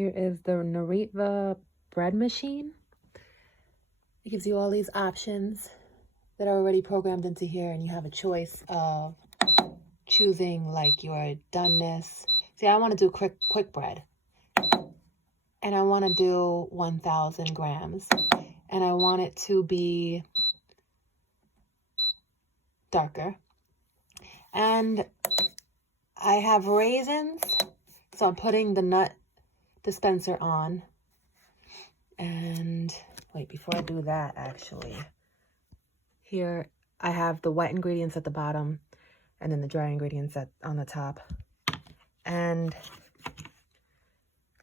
Here is the Neretva bread machine. It gives you all these options that are already programmed into here, and you have a choice of choosing like your doneness. See, I want to do quick bread, and I want to do 1,000 grams, and I want it to be darker. And I have raisins, so I'm putting the nut dispenser on. And wait, before I do that, actually, here I have the wet ingredients at the bottom and then the dry ingredients on the top. And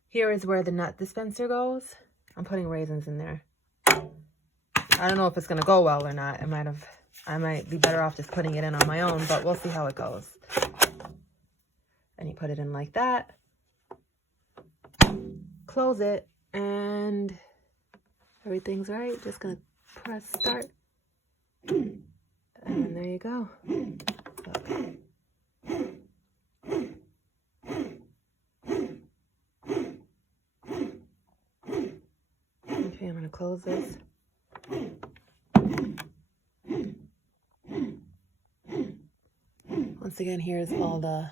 here is where the nut dispenser goes. I'm putting raisins in there. I don't know if it's gonna go well or not. I might be better off just putting it in on my own, but we'll see how it goes. And you put it in like that. Close it, and everything's right. Just gonna press start. And there you go. Okay. Okay, I'm gonna close this. Once again, here's all the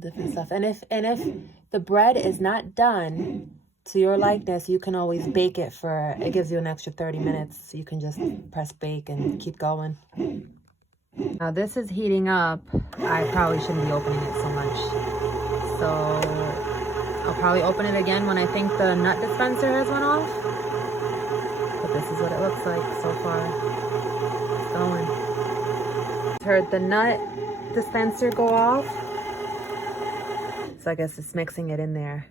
different stuff. And if the bread is not done to your likeness, you can always bake it for, it gives you an extra 30 minutes. So you can just press bake and keep going. Now this is heating up. I probably shouldn't be opening it so much. So I'll probably open it again when I think the nut dispenser has went off. But this is what it looks like so far. It's going. Heard the nut dispenser go off. So I guess it's mixing it in there.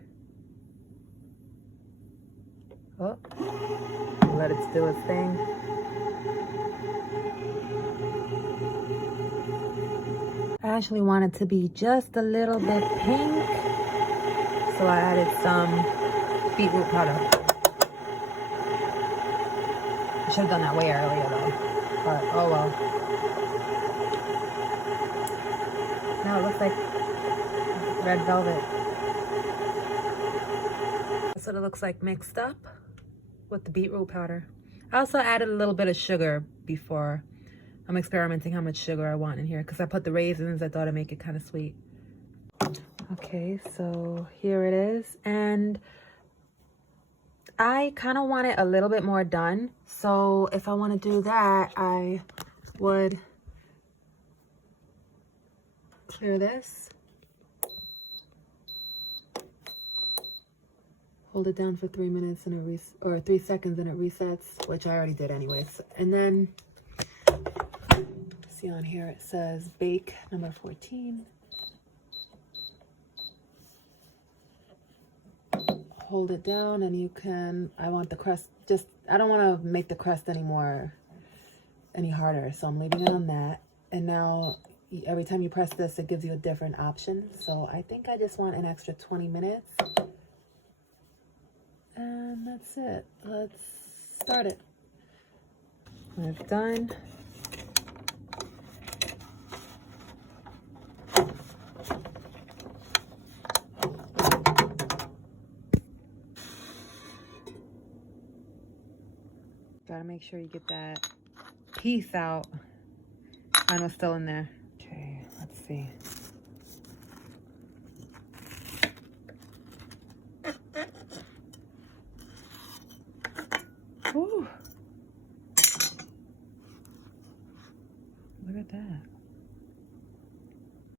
Oh, let it do its thing. I actually want it to be just a little bit pink, so I added some beetroot powder. I should have done that way earlier though, but oh well. Now it looks like red velvet. That's what it looks like mixed up with the beetroot powder. I also added a little bit of sugar before. I'm experimenting how much sugar I want in here because I put the raisins. I thought it'd make it kind of sweet. Okay, so here it is. And I kind of want it a little bit more done. So if I want to do that, I would clear this. Hold it down for 3 minutes and it or 3 seconds and it resets, which I already did anyways. And then, see on here it says bake number 14. Hold it down and you can, I want the crust, I don't want to make the crust any harder. So I'm leaving it on that. And now every time you press this, it gives you a different option. So I think I just want an extra 20 minutes. And that's it. Let's start it. When it's done, gotta make sure you get that piece out. Mine was still in there. Okay, let's see. Ooh. Look at that.